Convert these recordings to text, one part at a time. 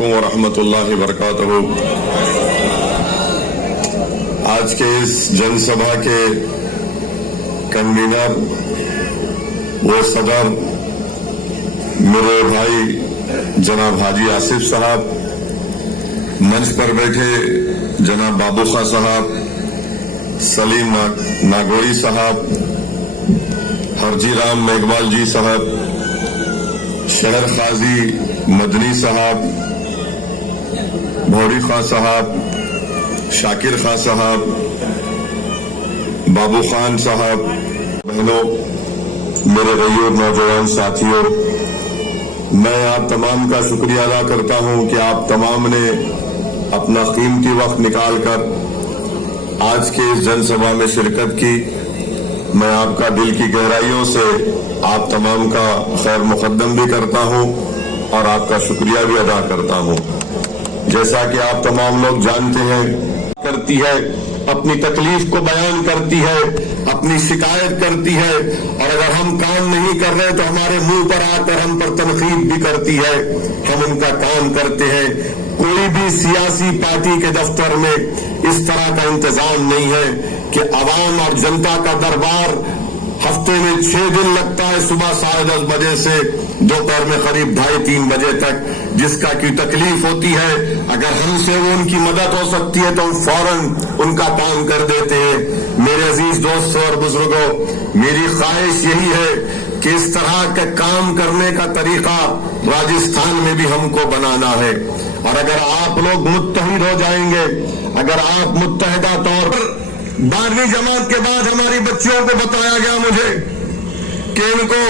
अलैकुम वरहमतुल्लाहि वबरकातुहू। आज के इस जनसभा के कन्वीनर व सदर मेरे भाई जनाब हाजी आसिफ साहब, मंच पर बैठे जनाब बाबू खां साहब, सलीम नागोरी साहब, हरजी राम मेघवाल जी साहब, शहर काजी मदनी साहब, भौड़ी खां साहब, शाकिर खां साहब, बाबू खान साहब, बहनों, मेरे भाइयों नौजवान साथियों, मैं आप तमाम का शुक्रिया अदा करता हूं कि आप तमाम ने अपना कीमती वक्त निकालकर आज के इस जनसभा में शिरकत की। मैं आपका दिल की गहराइयों से आप तमाम का खैर मुकद्दम भी करता हूं और आपका शुक्रिया भी अदा करता हूं। जैसा कि आप तमाम लोग जानते हैं, करती है, अपनी तकलीफ को बयान करती है, अपनी शिकायत करती है, और अगर हम काम नहीं कर रहे तो हमारे मुंह पर आकर हम पर तनकीद भी करती है। हम उनका काम करते हैं। कोई भी सियासी पार्टी के दफ्तर में इस तरह का इंतजाम नहीं है कि अवाम और जनता का दरबार हफ्ते में 6 दिन लगता है, सुबह 10:30 बजे से दोपहर में करीब 2:30-3 बजे तक, जिसका की तकलीफ होती है। अगर हमसे वो उनकी मदद हो सकती है तो हम फौरन उनका काम कर देते हैं। मेरे अजीज दोस्तों और बुजुर्गों, मेरी ख्वाहिश यही है कि इस तरह का काम करने का तरीका राजस्थान में भी हमको बनाना है। और अगर आप लोग मुत्तहिद हो जाएंगे, अगर आप मुत्तहिदा तौर पर 12वीं जमात के बाद हमारी बच्चियों को बताया गया मुझे कि इनको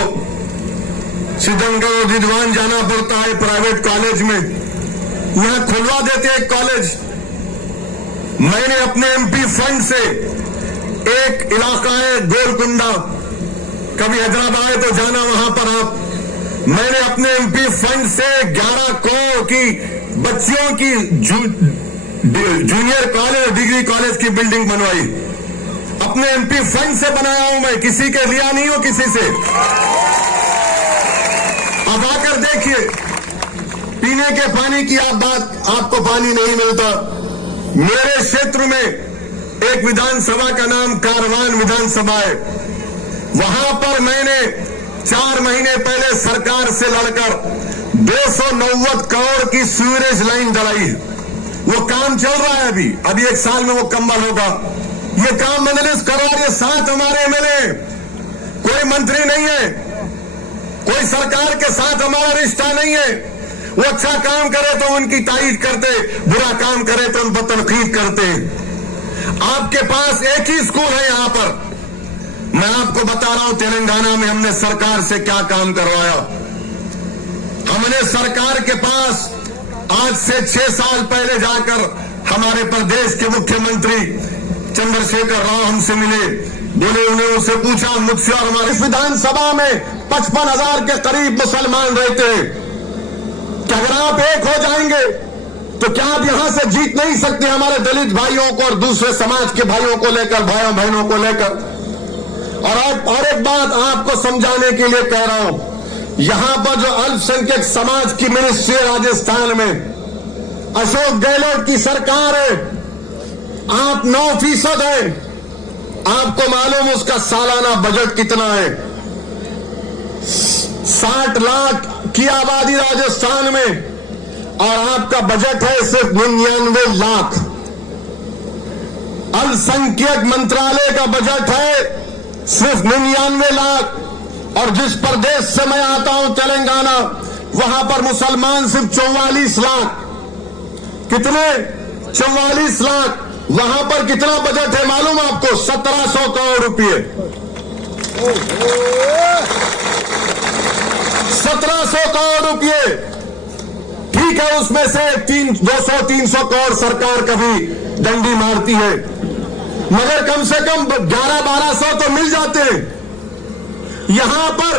सिद्धनगढ़ और रिजवान जाना पड़ता है प्राइवेट कॉलेज में, यहां खुलवा देते एक कॉलेज। मैंने अपने एमपी फंड से एक इलाका है गोलकुंडा, कभी हैदराबाद तो जाना वहां पर आप, मैंने अपने एमपी फंड से 11 करोड़ की बच्चियों की जूनियर कॉलेज डिग्री कॉलेज की बिल्डिंग बनवाई। अपने एमपी फंड से बनाया हूं मैं, किसी के लिया नहीं हो किसी से। अब आकर देखिए, पीने के पानी की आप बात, आपको पानी नहीं मिलता। मेरे क्षेत्र में एक विधानसभा का नाम कारवान विधानसभा है, वहां पर मैंने 4 महीने पहले सरकार से लड़कर 290 करोड़ की सीवरेज लाइन डलाई है। वो काम चल रहा है अभी 1 साल में वो कम्बल होगा। ये काम मैंने करवा दिया। 7 हमारे एमएलए, कोई मंत्री नहीं है, कोई सरकार के साथ हमारा रिश्ता नहीं है। वो अच्छा काम करे तो उनकी तारीफ करते, बुरा काम करे तो उन पर तनकीद करते। आपके पास एक ही स्कूल है यहां पर। मैं आपको बता रहा हूं तेलंगाना में हमने सरकार से क्या काम करवाया। हमने सरकार के पास आज से 6 साल पहले जाकर हमारे प्रदेश के मुख्यमंत्री चंद्रशेखर राव हमसे मिले, बोले, उन्हें उनसे पूछा मुझसे और हमारे विधानसभा में 55,000 के करीब मुसलमान रहते हैं कि अगर आप एक हो जाएंगे तो क्या आप यहां से जीत नहीं सकते हमारे दलित भाइयों को और दूसरे समाज के भाइयों को लेकर, भाइयों बहनों को लेकर। और एक बात आपको समझाने के लिए कह रहा हूं, यहां पर जो अल्पसंख्यक समाज की मिनिस्ट्री है राजस्थान में, अशोक गहलोत की सरकार है, आप 9% है। आपको मालूम उसका सालाना बजट कितना है? 60 लाख की आबादी राजस्थान में, और आपका बजट है सिर्फ 99 लाख। अल्पसंख्यक मंत्रालय का बजट है सिर्फ 99 लाख। और जिस प्रदेश से मैं आता हूं तेलंगाना, वहां पर मुसलमान सिर्फ 44 लाख। कितने? 44 लाख। वहां पर कितना बजट है मालूम आपको? 1700 करोड़ रुपए। 1700 करोड़ रुपए। ठीक है, उसमें से 200-300 करोड़ सरकार कभी डंडी मारती है, मगर कम से कम 1100-1200 तो मिल जाते हैं। यहां पर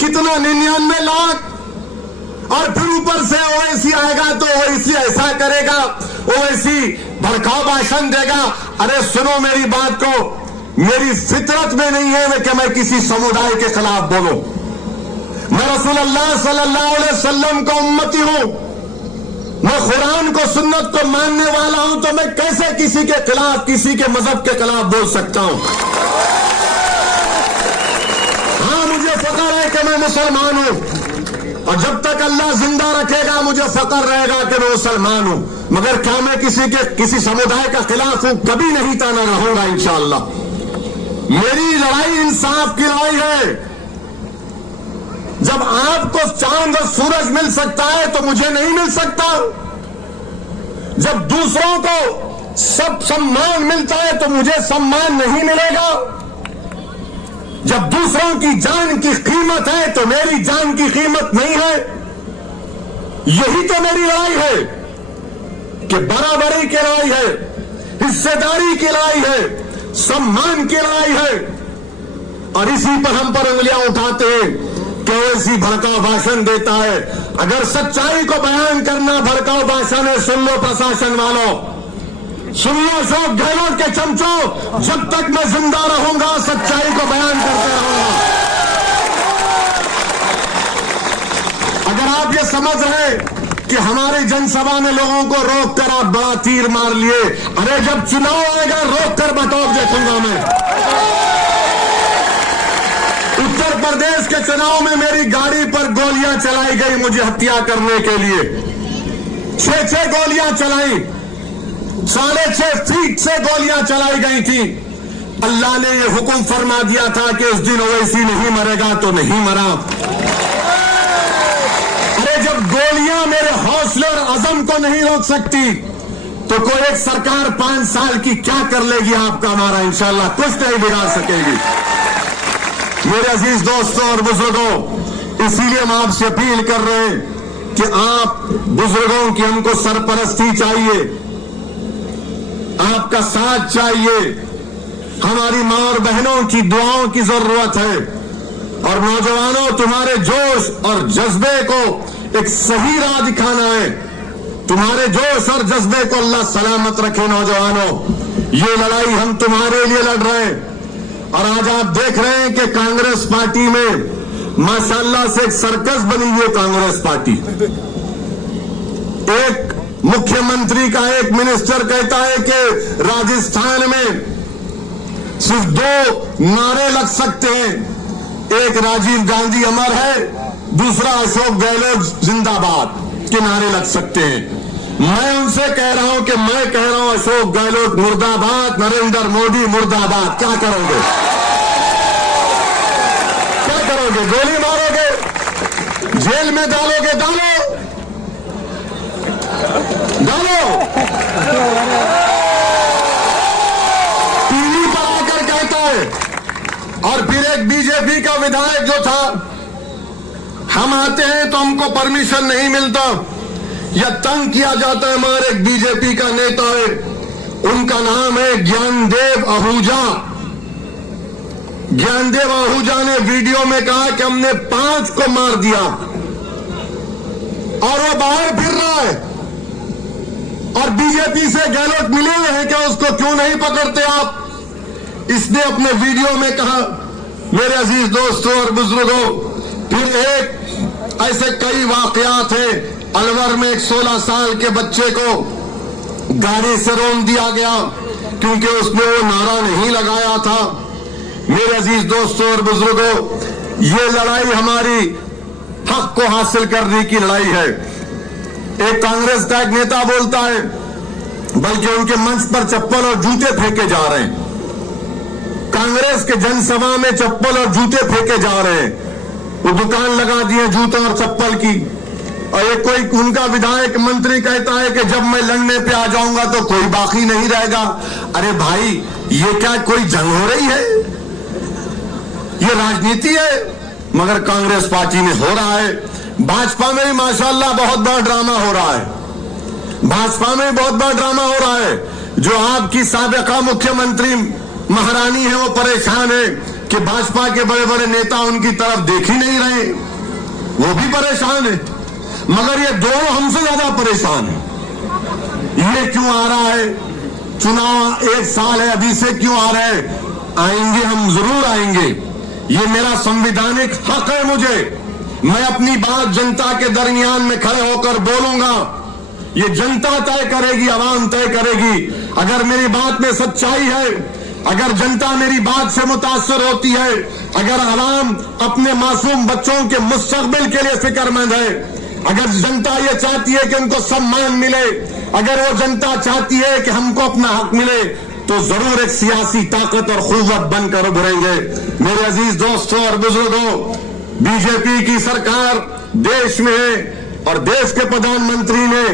कितना? 99 लाख। और फिर ऊपर से ओवैसी आएगा तो ओवैसी ऐसा करेगा, ओवैसी भड़काऊ भाषण देगा। अरे सुनो मेरी बात को, मेरी फितरत में नहीं है कि मैं किसी समुदाय के खिलाफ बोलूं। मैं रसूलुल्लाह सल्लल्लाहु अलैहि वसल्लम का उम्मती हूं। मैं कुरान को, सुन्नत को मानने वाला हूं, तो मैं कैसे किसी के खिलाफ, किसी के मजहब के खिलाफ बोल सकता हूं? हाँ, मुझे फख्र है कि मैं मुसलमान हूं, और जब तक अल्लाह जिंदा रखेगा मुझे फख्र रहेगा कि मैं मुसलमान हूं। मगर क्या मैं किसी समुदाय का खिलाफ हूं? कभी नहीं था, ना रहूंगा इंशाअल्लाह। मेरी लड़ाई इंसाफ की लड़ाई है। जब आपको चांद और सूरज मिल सकता है तो मुझे नहीं मिल सकता। जब दूसरों को सब सम्मान मिलता है तो मुझे सम्मान नहीं मिलेगा। जब दूसरों की जान की कीमत है तो मेरी जान की कीमत नहीं है। यही तो मेरी लड़ाई है कि बराबरी की लड़ाई है, हिस्सेदारी की लड़ाई है, सम्मान की लड़ाई है। और इसी पर हम पर उंगलियां उठाते हैं कि ऐसी भड़काऊ भाषण देता है। अगर सच्चाई को बयान करना भड़काऊ भाषण है, सुन लो प्रशासन वालों, सुन लो अशोक गहलोत के चमचों, जब तक मैं जिंदा रहूंगा सच्चाई को बयान करते रहूंगा। अगर आप ये समझ रहे कि हमारी जनसभा में लोगों को रोक कर आप बड़ा तीर मार लिए, अरे जब चुनाव आएगा रोक कर बटोर देखूंगा मैं। उत्तर प्रदेश के चुनाव में मेरी गाड़ी पर गोलियां चलाई गई मुझे हत्या करने के लिए। 6 गोलियां चलाई, 6.5 फीट से गोलियां चलाई गई थी। अल्लाह ने यह हुक्म फरमा दिया था कि इस दिन ओवैसी नहीं मरेगा तो नहीं मरा। अरे जब गोलियां मेरे हौसले और अज़म को नहीं रोक सकती तो कोई एक सरकार 5 साल की क्या कर लेगी आपका हमारा? इंशाअल्लाह कुछ नहीं बिगाड़ सकेगी। मेरे अजीज दोस्तों और बुजुर्गों, इसीलिए हम आपसे अपील कर रहे हैं कि आप बुजुर्गों की हमको सरपरस्ती चाहिए, आपका साथ चाहिए, हमारी मां और बहनों की दुआओं की जरूरत है। और नौजवानों, तुम्हारे जोश और जज्बे को एक सही राह दिखाना है। तुम्हारे जोश और जज्बे को अल्लाह सलामत रखे। नौजवानों, ये लड़ाई हम तुम्हारे लिए लड़ रहे हैं। और आज आप देख रहे हैं कि कांग्रेस पार्टी में माशाअल्लाह से एक सर्कस बनी हुई है। कांग्रेस पार्टी, एक मुख्यमंत्री का एक मिनिस्टर कहता है कि राजस्थान में सिर्फ 2 नारे लग सकते हैं, एक राजीव गांधी अमर है, दूसरा अशोक गहलोत जिंदाबाद के नारे लग सकते हैं। मैं उनसे कह रहा हूं कि मैं कह रहा हूं अशोक गहलोत मुर्दाबाद, नरेंद्र मोदी मुर्दाबाद। क्या करोगे? क्या करोगे? गोली मारोगे? जेल में डालोगे? डालो, डालो। टीवी पर आकर कहता है। और फिर एक बीजेपी का विधायक जो था, हम आते हैं तो हमको परमिशन नहीं मिलता या तंग किया जाता है। हमारे एक बीजेपी का नेता है, उनका नाम है ज्ञानदेव आहूजा। ज्ञानदेव आहूजा ने वीडियो में कहा कि हमने 5 को मार दिया, और वो बाहर फिर रहा है। और बीजेपी से गहलोत मिले हुए हैं, क्या उसको क्यों नहीं पकड़ते आप? इसने अपने वीडियो में कहा। मेरे अजीज दोस्तों और बुजुर्गों, फिर एक ऐसे कई वाकयात हैं। अलवर में एक 16 साल के बच्चे को गाड़ी से रोक दिया गया क्योंकि उसने वो नारा नहीं लगाया था। मेरे अजीज दोस्तों और बुजुर्गों, ये लड़ाई हमारी हक को हासिल करने की लड़ाई है। एक कांग्रेस का एक नेता बोलता है, बल्कि उनके मंच पर चप्पल और जूते फेंके जा रहे हैं। कांग्रेस के जनसभा में चप्पल और जूते फेंके जा रहे हैं। वो दुकान लगा दिए जूतों और चप्पल की। और एक कोई उनका विधायक मंत्री कहता है कि जब मैं लड़ने पे आ जाऊंगा तो कोई बाकी नहीं रहेगा। अरे भाई, ये क्या कोई जंग हो रही है? ये राजनीति है। मगर कांग्रेस पार्टी में हो रहा है। भाजपा में भी माशाअल्लाह बहुत बड़ा ड्रामा हो रहा है। भाजपा में बहुत बड़ा ड्रामा हो रहा है। जो आपकी साबिका मुख्यमंत्री महारानी है वो परेशान है कि भाजपा के बड़े बड़े नेता उनकी तरफ देख ही नहीं रहे, वो भी परेशान है। मगर ये दोनों हमसे ज्यादा परेशान है। ये क्यों आ रहा है? चुनाव 1 साल है, अभी से क्यों आ रहे हैं? आएंगे, हम जरूर आएंगे। ये मेरा संवैधानिक हक है। मैं अपनी बात जनता के दरमियान में खड़े होकर बोलूंगा। ये जनता तय करेगी, आवाम तय करेगी। अगर मेरी बात में सच्चाई है, अगर जनता मेरी बात से मुतासर होती है, अगर आवाम अपने मासूम बच्चों के मुस्तकबिल के लिए फिक्रमंद है, अगर जनता ये चाहती है कि उनको सम्मान मिले, अगर वो जनता चाहती है कि हमको अपना हक मिले, तो जरूर एक सियासी ताकत और खुव्वत बनकर उभरेंगे। मेरे अजीज दोस्तों और बुजुर्गों, बीजेपी की सरकार देश में है और देश के प्रधानमंत्री ने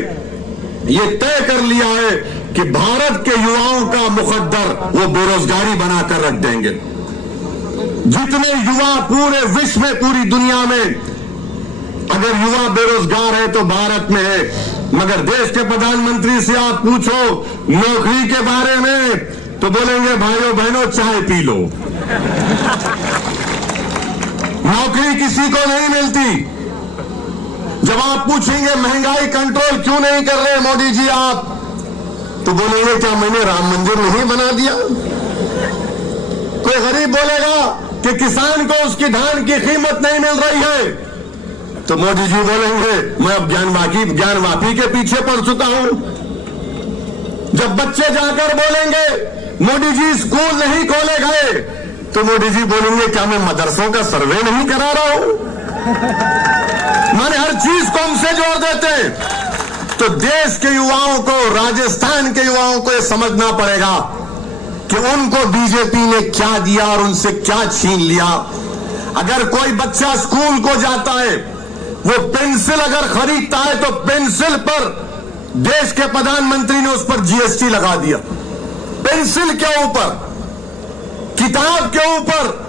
ये तय कर लिया है कि भारत के युवाओं का मुकद्दर वो बेरोजगारी बनाकर रख देंगे। जितने युवा पूरे विश्व में, पूरी दुनिया में, अगर युवा बेरोजगार है तो भारत में है। मगर देश के प्रधानमंत्री से आप पूछो नौकरी के बारे में तो बोलेंगे भाइयों बहनों चाय पी लो। नौकरी किसी को नहीं मिलती। जब आप पूछेंगे महंगाई कंट्रोल क्यों नहीं कर रहे मोदी जी आप, तो बोलेंगे क्या मैंने राम मंदिर नहीं बना दिया? कोई गरीब बोलेगा कि किसान को उसकी धान की कीमत नहीं मिल रही है, तो मोदी जी बोलेंगे मैं अब ज्ञानवापी के पीछे पड़ चुका हूं। जब बच्चे जाकर बोलेंगे मोदी जी स्कूल नहीं खोले गए, तो मोदी जी बोलेंगे क्या मैं मदरसों का सर्वे नहीं करा रहा हूं? माने हर चीज को हमसे जोड़ देते हैं। तो देश के युवाओं को, राजस्थान के युवाओं को यह समझना पड़ेगा कि उनको बीजेपी ने क्या दिया और उनसे क्या छीन लिया। अगर कोई बच्चा स्कूल को जाता है, वो पेंसिल अगर खरीदता है तो पेंसिल पर देश के प्रधानमंत्री ने उस पर जीएसटी लगा दिया। पेंसिल के ऊपर, किताब के ऊपर।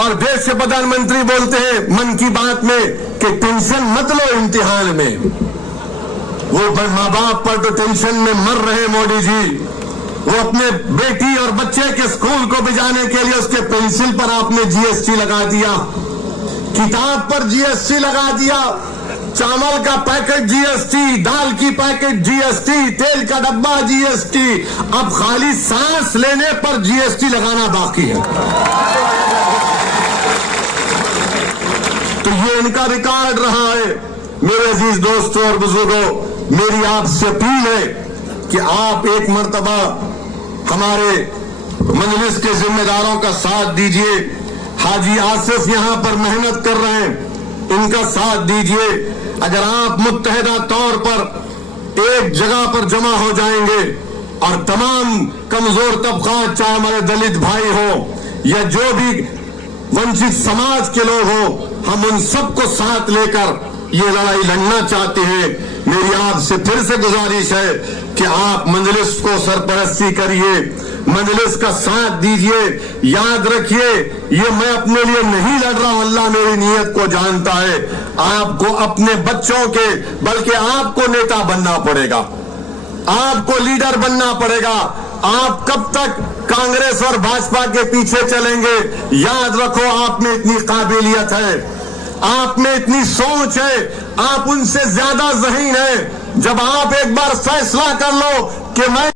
और देश के प्रधानमंत्री बोलते हैं मन की बात में कि टेंशन मत लो इम्तिहान में। वो मां बाप पर तो टेंशन में मर रहे मोदी जी। वो अपने बेटी और बच्चे के स्कूल को भिजाने के लिए उसके पेंसिल पर आपने जीएसटी लगा दिया, किताब पर जीएसटी लगा दिया, चावल का पैकेट जीएसटी, दाल की पैकेट जीएसटी, तेल का डब्बा जीएसटी। अब खाली सांस लेने पर जीएसटी लगाना बाकी है। तो ये इनका रिकॉर्ड रहा है। मेरे अजीज दोस्तों और बुजुर्गों, मेरी आपसे अपील है कि आप एक मर्तबा हमारे मजलिस के जिम्मेदारों का साथ दीजिए। हाजी आसिफ यहां पर मेहनत कर रहे हैं, इनका साथ दीजिए। अगर आप मुत्तहिदा तौर पर एक जगह पर जमा हो जाएंगे और तमाम कमजोर तबका, चाहे हमारे दलित भाई हो या जो भी वंचित समाज के लोग हो, हम उन सबको साथ लेकर ये लड़ाई लड़ना चाहते हैं। मेरी आपसे फिर से गुजारिश है कि आप मजलिस को सरपरस्ती करिए, मजलिस का साथ दीजिए। याद रखिए, ये मैं अपने लिए नहीं लड़ रहा हूं, अल्लाह मेरी नीयत को जानता है। आपको अपने बच्चों के, बल्कि आपको नेता बनना पड़ेगा, आपको लीडर बनना पड़ेगा। आप कब तक कांग्रेस और भाजपा के पीछे चलेंगे? याद रखो, आप में इतनी काबिलियत है, आप में इतनी सोच है, आप उनसे ज्यादा ज़हीन है। जब आप एक बार फैसला कर लो कि मैं